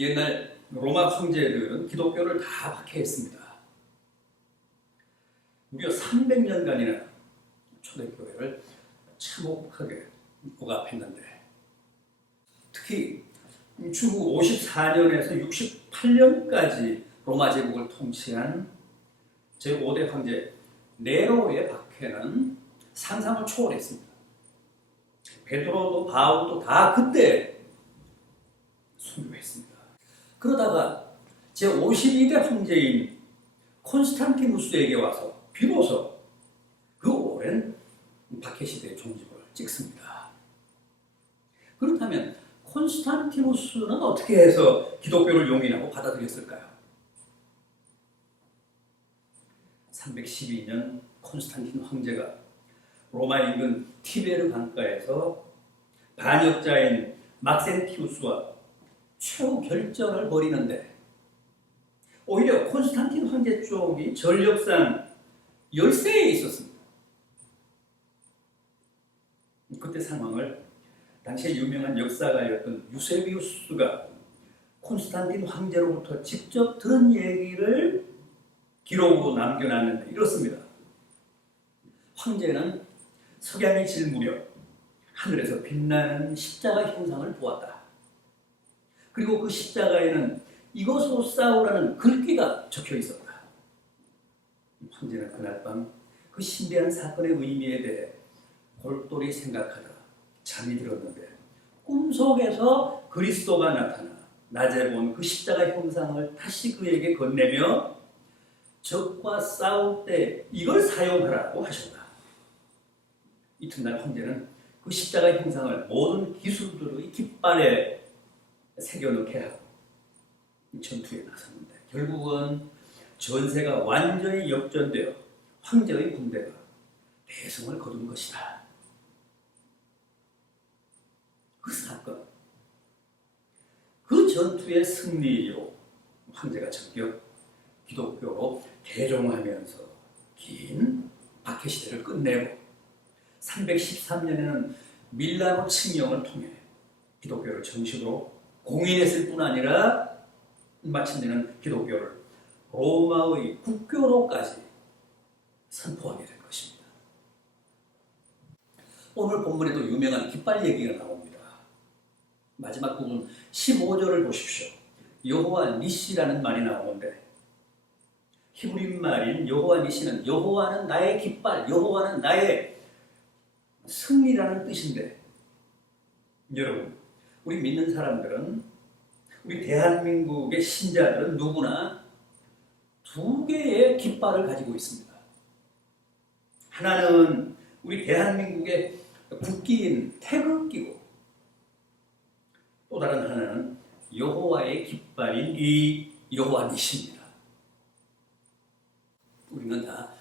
옛날 로마 황제들은 기독교를 다 박해했습니다. 무려 300년간이나 초대교회를 참혹하게 억압했는데, 특히 주후 54년에서 68년까지 로마 제국을 통치한 제5대 황제 네로의 박해는 상상을 초월했습니다. 베드로도 바울도 다 그때 순교했습니다. 그러다가 제52대 황제인 콘스탄티누스에게 와서 비로소 그 오랜 박해 시대의 종집을 찍습니다. 그렇다면 콘스탄티누스는 어떻게 해서 기독교를 용인하고 받아들였을까요? 312년 콘스탄틴 황제가 로마 인근 티베르 강가에서 반역자인 막센티우스와 최후 결전을 벌이는데, 오히려 콘스탄틴 황제 쪽이 전력상 열세에 있었습니다. 그때 상황을 당시에 유명한 역사가였던 유세비우스가 콘스탄틴 황제로부터 직접 들은 얘기를 기록으로 남겨놨는데 이렇습니다. 황제는 석양이 질 무렵 하늘에서 빛나는 십자가 형상을 보았다. 그리고 그 십자가에는 이것으로 싸우라는 글귀가 적혀 있었다. 황제는 그날 밤 그 신비한 사건의 의미에 대해 골똘히 생각하다 잠이 들었는데, 꿈속에서 그리스도가 나타나 낮에 본 그 십자가 형상을 다시 그에게 건네며 적과 싸울 때 이걸 사용하라고 하셨다. 이튿날 황제는 그 십자가 형상을 모든 기술들의 깃발에 새겨넣게 하고 전투에 나섰는데, 결국은 전세가 완전히 역전되어 황제의 군대가 대승을 거둔 것이다. 그 사건, 그 전투의 승리로 황제가 전격 기독교로 개종하면서 긴 박해 시대를 끝내고 313년에는 밀라노 칙령을 통해 기독교를 정식으로 공인했을 뿐 아니라 마침내는 기독교를 로마의 국교로까지 선포하게 된 것입니다. 오늘 본문에도 유명한 깃발 얘기가 나옵니다. 마지막 부분 15절을 보십시오. 여호와 니시라는 말이 나오는데, 히브리 말인 여호와 니시는 여호와는 나의 깃발, 여호와는 나의 승리라는 뜻인데, 여러분, 우리 믿는 사람들은, 우리 대한민국의 신자들은 누구나 두 개의 깃발을 가지고 있습니다. 하나는 우리 대한민국의 국기인 태극기고, 또 다른 하나는 여호와의 깃발인 이 여호와니십니다. 우리는 다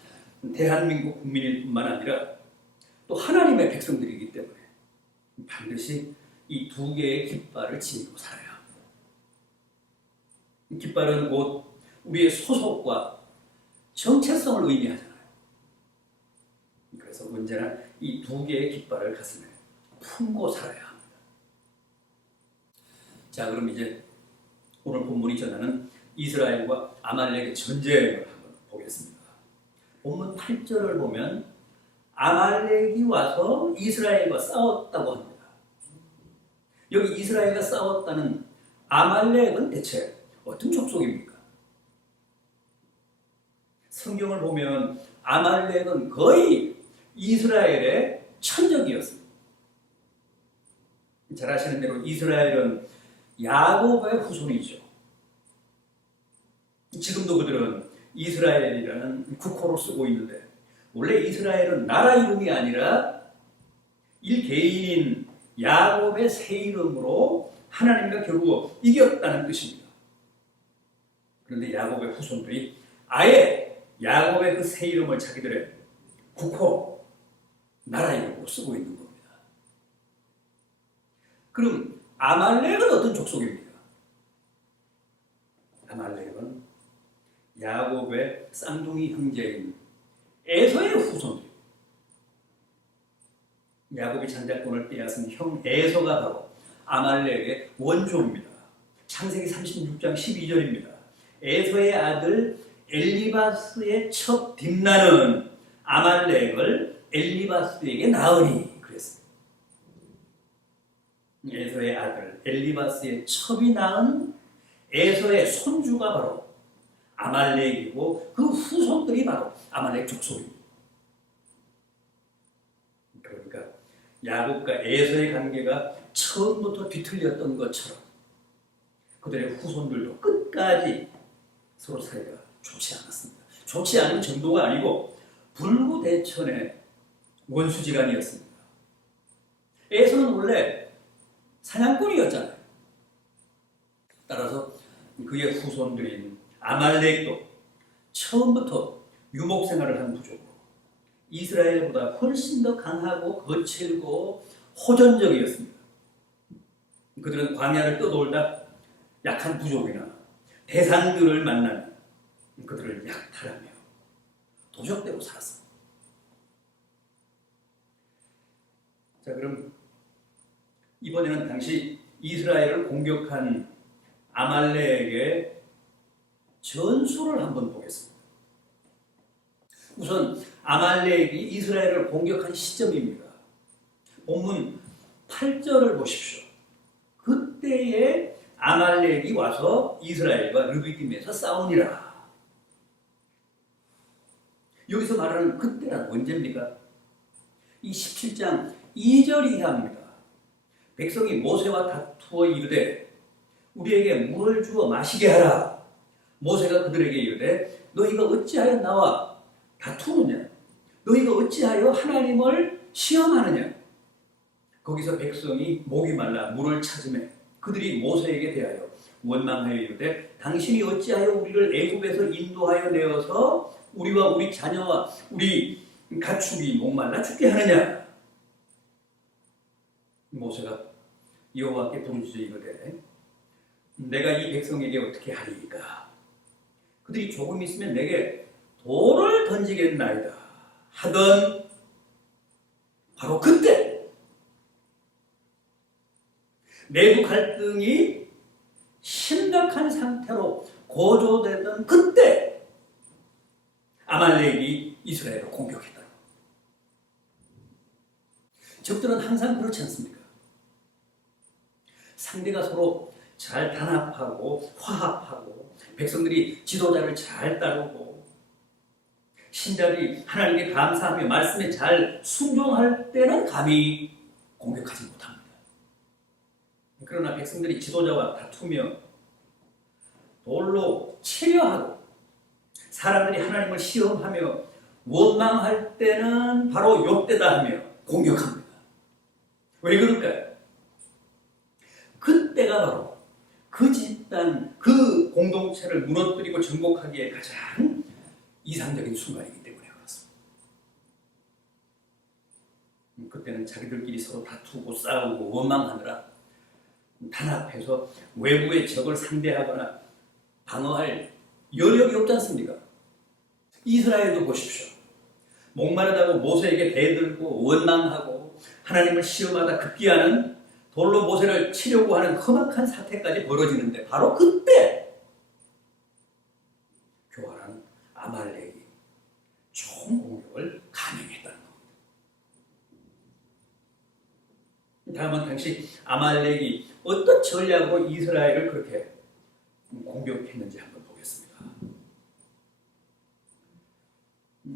대한민국 국민일 뿐만 아니라 또 하나님의 백성들이기 때문에 반드시 이 두 개의 깃발을 지니고 살아야 합니다. 깃발은 곧 우리의 소속과 정체성을 의미하잖아요. 그래서 언제나 이 두 개의 깃발을 가슴에 품고 살아야 합니다. 자, 그럼 이제 오늘 본문이 전하는 이스라엘과 아말렉의 전쟁을 한번 보겠습니다. 본문 8절을 보면 아말렉이 와서 이스라엘과 싸웠다고 합니다. 여기 이스라엘과 싸웠다는 아말렉은 대체 어떤 족속입니까? 성경을 보면 아말렉은 거의 이스라엘의 천적이었습니다. 잘 아시는 대로 이스라엘은 야곱의 후손이죠. 지금도 그들은 이스라엘이라는 국호를 쓰고 있는데, 원래 이스라엘은 나라 이름이 아니라 일개인인 야곱의 새 이름으로 하나님과 결국 이겼다는 뜻입니다. 그런데 야곱의 후손들이 아예 야곱의 그 새 이름을 자기들의 국호, 나라 이름으로 쓰고 있는 겁니다. 그럼 아말렉은 어떤 족속입니까? 아말렉은 야곱의 쌍둥이 형제인 에서의 후손들. 야곱이 장자권을 빼앗은 형 에서가 바로 아말렉의 원조입니다. 창세기 36장 12절입니다. 에서의 아들 엘리바스의 첫 딥나는 아말렉을 엘리바스에게 낳으니 그랬어요. 에서의 아들 엘리바스의 첩이 낳은 에서의 손주가 바로 아말렉이고 그 후손들이 바로 아말렉 족속입니다. 그러니까 야곱과 에서의 관계가 처음부터 뒤틀렸던 것처럼 그들의 후손들도 끝까지 서로 사이가 좋지 않았습니다. 좋지 않은 정도가 아니고 불구대천의 원수지간이었습니다. 에서는 원래 사냥꾼이었잖아요. 따라서 그의 후손들인 아말렉도 처음부터 유목생활을 한 부족으로 이스라엘보다 훨씬 더 강하고 거칠고 호전적이었습니다. 그들은 광야를 떠돌다 약한 부족이나 대상들을 만나면 그들을 약탈하며 도적대로 살았습니다. 자, 그럼 이번에는 당시 이스라엘을 공격한 아말렉의 전술을 한번 보겠습니다. 우선 아말렉이 이스라엘을 공격한 시점입니다. 본문 8절을 보십시오. 그때에 아말렉이 와서 이스라엘과 르비딤에서 싸우니라. 여기서 말하는 그때란 언제입니까? 이 17장 2절 이하입니다. 백성이 모세와 다투어 이르되 우리에게 물을 주어 마시게 하라. 모세가 그들에게 이르되 너희가 어찌하여 나와 다투느냐? 너희가 어찌하여 하나님을 시험하느냐? 거기서 백성이 목이 말라 물을 찾으매 그들이 모세에게 대하여 원망하여 이르되 당신이 어찌하여 우리를 애굽에서 인도하여 내어서 우리와 우리 자녀와 우리 가축이 목말라 죽게 하느냐? 모세가 여호와께 부르짖어 이르되 내가 이 백성에게 어떻게 하리이까? 그들이 조금 있으면 내게 돌을 던지겠나이다 하던 바로 그때 내부 갈등이 심각한 상태로 고조되던 그때 아말렉이 이스라엘을 공격했다. 적들은 항상 그렇지 않습니까? 상대가 서로 잘 단합하고 화합하고 백성들이 지도자를 잘 따르고 신자들이 하나님께 감사하며 말씀에 잘 순종할 때는 감히 공격하지 못합니다. 그러나 백성들이 지도자와 다투며 돌로 치려하고 사람들이 하나님을 시험하며 원망할 때는 바로 욕되다 하며 공격합니다. 왜 그럴까요? 그때가 바로 그 집단, 그 공동체를 무너뜨리고 정복하기에 가장 이상적인 순간이기 때문에 그렇습니다. 그때는 자기들끼리 서로 다투고 싸우고 원망하느라 단합해서 외부의 적을 상대하거나 방어할 여력이 없지 않습니까? 이스라엘도 보십시오. 목마르다고 모세에게 대들고 원망하고 하나님을 시험하다 급기야는 돌로 모세를 치려고 하는 험악한 사태까지 벌어지는데 바로 그때 교활한 아말렉이 총공격을 감행했다는 겁니다. 다음은 당시 아말렉이 어떤 전략으로 이스라엘을 그렇게 공격했는지 한번 보겠습니다.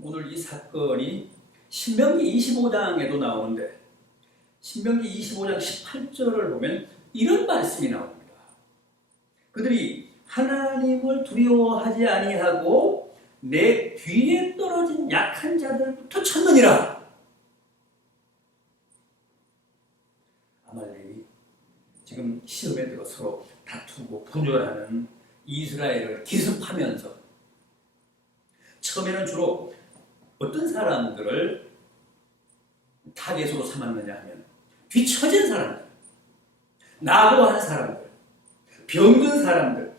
오늘 이 사건이 신명기 25장에도 나오는데 신명기 25장 18절을 보면 이런 말씀이 나옵니다. 그들이 하나님을 두려워하지 아니하고 내 뒤에 떨어진 약한 자들부터 쳤느니라. 아말렉이 지금 시험에 들어 서로 다투고 분열하는 이스라엘을 기습하면서 처음에는 주로 어떤 사람들을 타겟으로 삼았느냐 하면 뒤처진 사람들, 낙오한 사람들, 병든 사람들,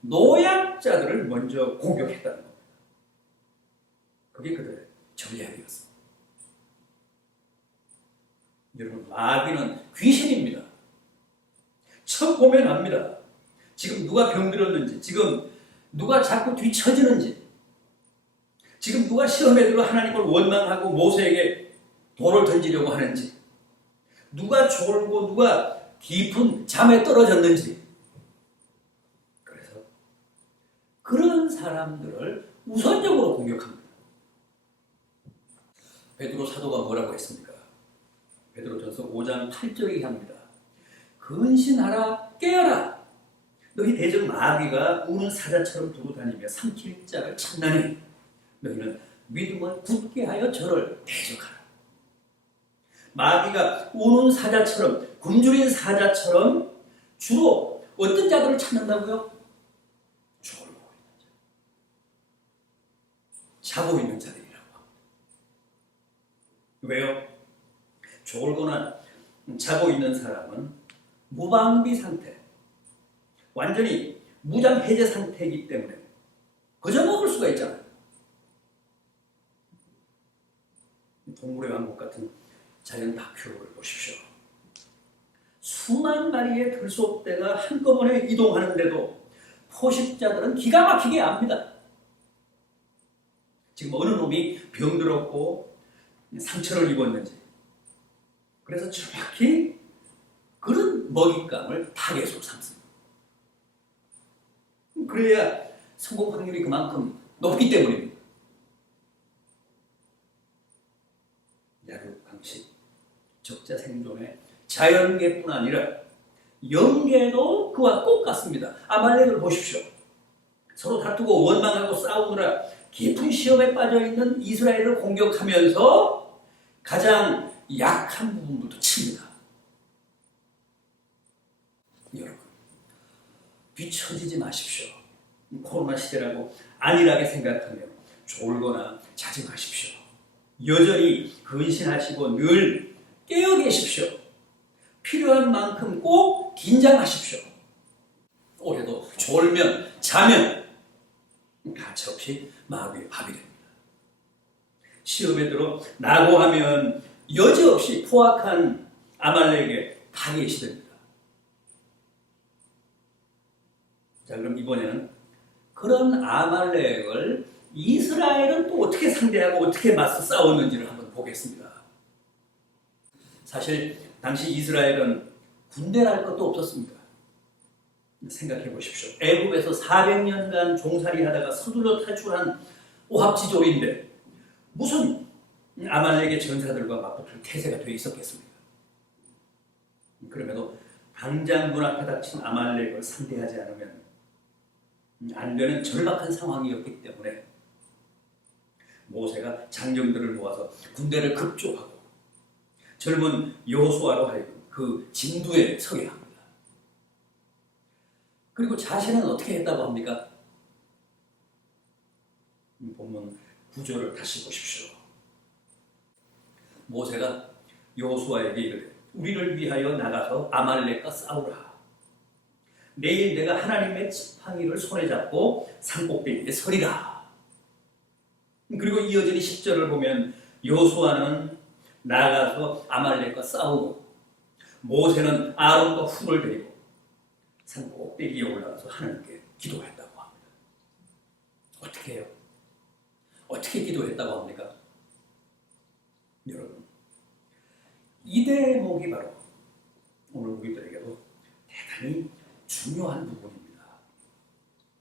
노약자들을 먼저 공격했다는 겁니다. 그게 그들의 전략이었습니다. 여러분, 마귀는 귀신입니다. 척 보면 압니다. 지금 누가 병들었는지, 지금 누가 자꾸 뒤처지는지, 지금 누가 시험에 들어 하나님을 원망하고 모세에게 돌을 던지려고 하는지, 누가 졸고 누가 깊은 잠에 떨어졌는지. 그래서 그런 사람들을 우선적으로 공격합니다. 베드로 사도가 뭐라고 했습니까? 베드로전서 5장 8절이 합니다. 근신하라, 깨어라. 너희 대적 마귀가 우는 사자처럼 두루 다니며 삼킬 자를 찾나니 너희는 믿음을 굳게 하여 저를 대적하라. 마귀가 우는 사자처럼, 굶주린 사자처럼 주로 어떤 자들을 찾는다고요? 졸고 있는 자, 자고 있는 자들이라고 합니다. 왜요? 졸거나 자고 있는 사람은 무방비 상태, 완전히 무장 해제 상태이기 때문에 그저 먹을 수가 있잖아요. 동물의 왕국 같은 자연 다큐를 보십시오. 수만 마리의 들소떼가 한꺼번에 이동하는데도 포식자들은 기가 막히게 압니다. 지금 어느 놈이 병들었고 상처를 입었는지. 그래서 정확히 그런 먹잇감을 타겟으로 삼습니다. 그래야 성공 확률이 그만큼 높기 때문입니다. 야육, 강식, 적자 생존의 자연계뿐 아니라 영계도 그와 똑같습니다. 아말렉을 보십시오. 서로 다투고 원망하고 싸우느라 깊은 시험에 빠져있는 이스라엘을 공격하면서 가장 약한 부분부터 칩니다. 여러분, 뒤처지지 마십시오. 코로나 시대라고 안일하게 생각하며 졸거나 자지 마십시오. 여전히 근신하시고 늘 깨어 계십시오. 필요한 만큼 꼭 긴장하십시오. 올해도 졸면 자면 가차없이 마귀의 밥이 됩니다. 시험에 들어 낙오하면 여지없이 포악한 아말렉의 타겟이 됩니다. 자, 그럼 이번에는 그런 아말렉을 이스라엘은 또 어떻게 상대하고 어떻게 맞서 싸웠는지를 한번 보겠습니다. 사실 당시 이스라엘은 군대랄 것도 없었습니다. 생각해 보십시오. 애굽에서 400년간 종살이하다가 서둘러 탈출한 오합지졸인데 무슨 아말렉의 전사들과 맞붙을 태세가 되어 있었겠습니까? 그럼에도 당장 눈앞에 닥친 아말렉을 상대하지 않으면 안 되는 절박한 상황이었기 때문에 모세가 장정들을 모아서 군대를 급조하고 젊은 여호수아로 하여금 그 진두에 서게 합니다. 그리고 자신은 어떻게 했다고 합니까? 본문 9절을 다시 보십시오. 모세가 여호수아에게 이르되 우리를 위하여 나가서 아말렉과 싸우라. 내일 내가 하나님의 지팡이를 손에 잡고 산꼭대기에 서리라. 그리고 이어지는 10절을 보면 여호수아는 나가서 아말렉과 싸우고 모세는 아론과 훌을 데리고 산꼭대기에 올라가서 하나님께 기도했다고 합니다. 어떻게 해요? 어떻게 기도했다고 합니까? 여러분, 이 대목이 바로 오늘 우리들에게도 대단히 중요한 부분입니다.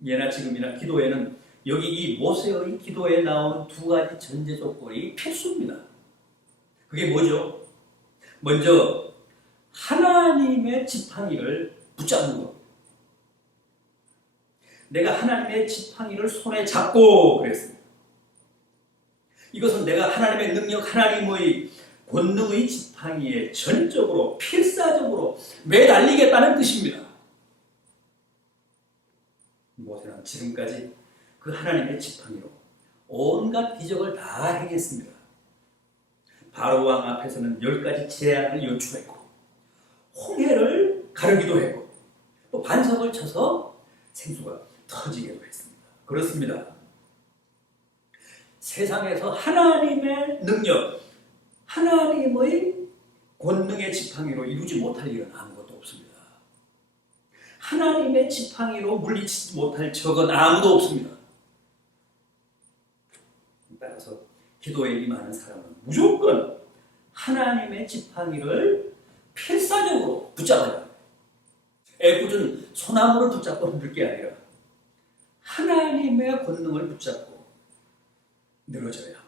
예나 지금이나 기도에는 여기 이 모세의 기도에 나오는 두 가지 전제 조건이 필수입니다. 그게 뭐죠? 먼저 하나님의 지팡이를 붙잡는 것. 내가 하나님의 지팡이를 손에 잡고 그랬습니다. 이것은 내가 하나님의 능력, 하나님의 권능의 지팡이에 전적으로 필사적으로 매달리겠다는 뜻입니다. 모세는 지금까지 그 하나님의 지팡이로 온갖 기적을 다 행했습니다. 바로왕 앞에서는 10가지 재앙을 연출했고 홍해를 가르기도 했고 또 반석을 쳐서 생수가 터지기도 했습니다. 그렇습니다. 세상에서 하나님의 능력, 하나님의 권능의 지팡이로 이루지 못할 일은 아무것도 없습니다. 하나님의 지팡이로 물리치지 못할 적은 아무도 없습니다. 따라서 기도에 임하는 사람은 무조건 하나님의 지팡이를 필사적으로 붙잡아야 합니다. 애꿎은 소나무를 붙잡고 흔들 게 아니라 하나님의 권능을 붙잡고 늘어져야 합니다.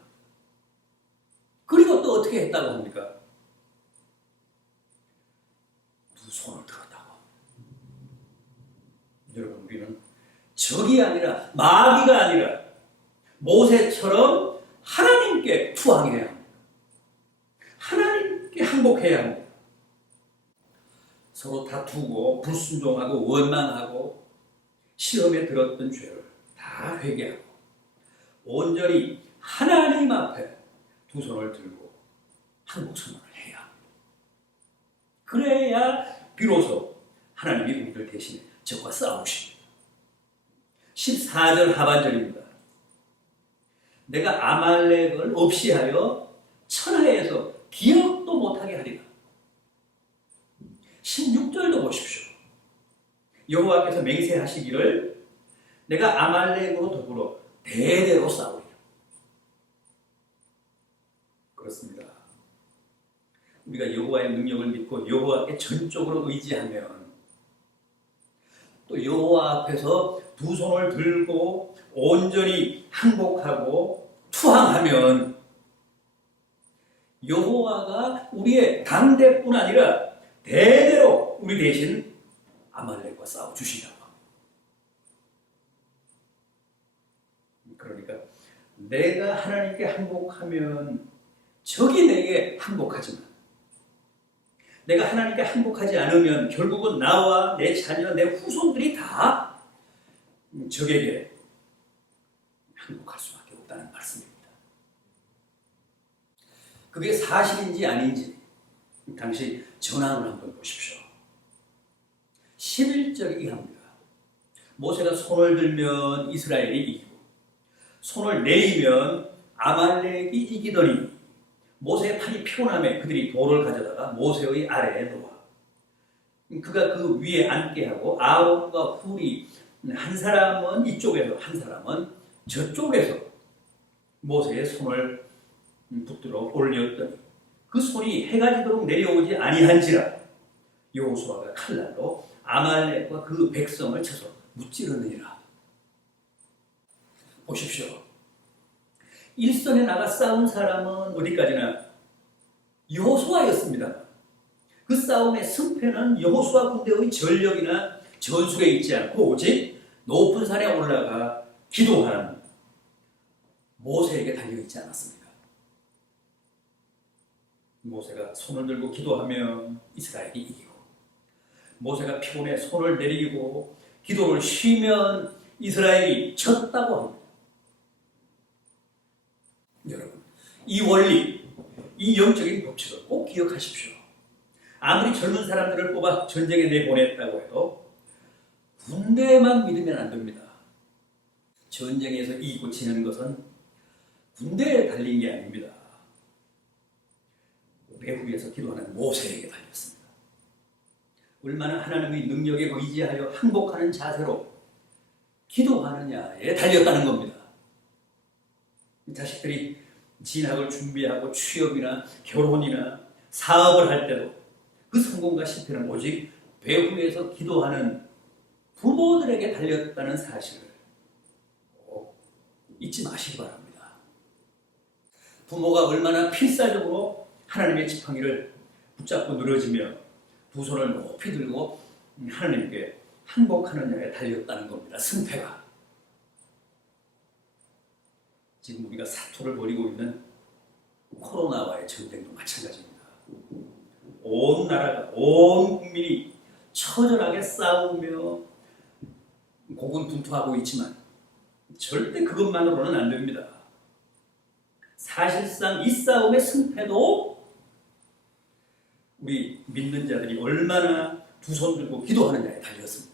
그리고 또 어떻게 했다고 합니까? 두 손을 들었다고. 여러분, 우리는 적이 아니라 마귀가 아니라 모세처럼 하나님께 투항해야 합니다. 하나님께 항복해야 합니다. 서로 다투고 불순종하고 원망하고 시험에 들었던 죄를 다 회개하고 온전히 하나님 앞에 두 손을 들고 항복선언을 해야 합니다. 그래야 비로소 하나님이 우리를 대신해 적과 싸우십니다. 14절 하반절입니다. 내가 아말렉을 없이 하여 천하에서 기억도 못하게 하리라. 16절도 보십시오. 여호와께서 맹세하시기를 내가 아말렉으로 더불어 대대로 싸우리라. 그렇습니다. 우리가 여호와의 능력을 믿고 여호와께 전적으로 의지하면 또 여호와 앞에서 두 손을 들고 온전히 항복하고 투항하면 여호와가 우리의 당대뿐 아니라 대대로 우리 대신 아말렉과 싸워주신다고. 그러니까 내가 하나님께 항복하면 적이 내게 항복하지만 내가 하나님께 항복하지 않으면 결국은 나와 내 자녀, 내 후손들이 다 적에게 항복할 수밖에 없다는 말씀입니다. 그게 사실인지 아닌지 당시 전황을 한번 보십시오. 11절이 합니다. 모세가 손을 들면 이스라엘이 이기고 손을 내리면 아말렉이 이기더니 모세의 팔이 피곤함에 그들이 돌을 가져다가 모세의 아래에 놓아 그가 그 위에 앉게 하고 아론과 훌이 한 사람은 이쪽에서 한 사람은 저쪽에서 모세의 손을 붙들어 올렸더니 그 손이 해가 지도록 내려오지 아니한지라 여호수아가 칼날로 아말렉과 그 백성을 쳐서 무찌르느니라. 보십시오. 일선에 나가 싸운 사람은 어디까지나 여호수아였습니다. 그 싸움의 승패는 여호수아 군대의 전력이나 전술에 있지 않고 오직 높은 산에 올라가 기도하는 모세에게 달려있지 않았습니까? 모세가 손을 들고 기도하면 이스라엘이 이기고 모세가 피곤해 손을 내리고 기도를 쉬면 이스라엘이 졌다고 합니다. 여러분, 이 원리, 이 영적인 법칙을 꼭 기억하십시오. 아무리 젊은 사람들을 뽑아 전쟁에 내보냈다고 해도 군대만 믿으면 안 됩니다. 전쟁에서 이기고 지는 것은 군대에 달린 게 아닙니다. 배후에서 기도하는 모세에게 달렸습니다. 얼마나 하나님의 능력에 의지하여 항복하는 자세로 기도하느냐에 달렸다는 겁니다. 자식들이 진학을 준비하고 취업이나 결혼이나 사업을 할 때도 그 성공과 실패는 오직 배후에서 기도하는 부모들에게 달렸다는 사실을 꼭 잊지 마시기 바랍니다. 부모가 얼마나 필사적으로 하나님의 지팡이를 붙잡고 늘어지며 두 손을 높이 들고 하나님께 항복하느냐에 달렸다는 겁니다. 승패가. 지금 우리가 사투를 벌이고 있는 코로나와의 전쟁도 마찬가지입니다. 온 나라가, 온 국민이 처절하게 싸우며 고군분투하고 있지만 절대 그것만으로는 안 됩니다. 사실상 이 싸움의 승패도 우리 믿는 자들이 얼마나 두 손 들고 기도하느냐에 달렸습니다.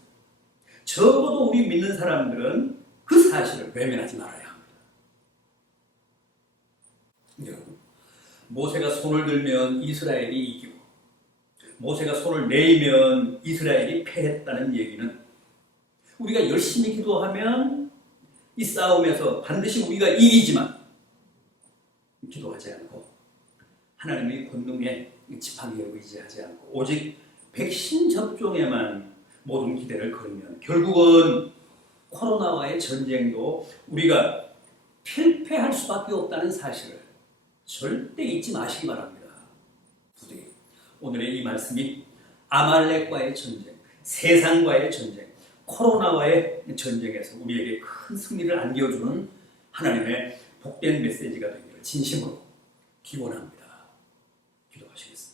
적어도 우리 믿는 사람들은 그 사실을 외면하지 말아야 합니다. 여러분, 모세가 손을 들면 이스라엘이 이기고 모세가 손을 내면 이스라엘이 패했다는 얘기는 우리가 열심히 기도하면 이 싸움에서 반드시 우리가 이기지만 기도하지 않고 하나님의 권능에 지팡이에 의지하지 않고 오직 백신 접종에만 모든 기대를 걸으면 결국은 코로나와의 전쟁도 우리가 필패할 수밖에 없다는 사실을 절대 잊지 마시기 바랍니다. 부디 오늘의 이 말씀이 아말렉과의 전쟁, 세상과의 전쟁, 코로나와의 전쟁에서 우리에게 큰 승리를 안겨주는 하나님의 복된 메시지가 되기를 진심으로 기원합니다. 기도하시겠습니다.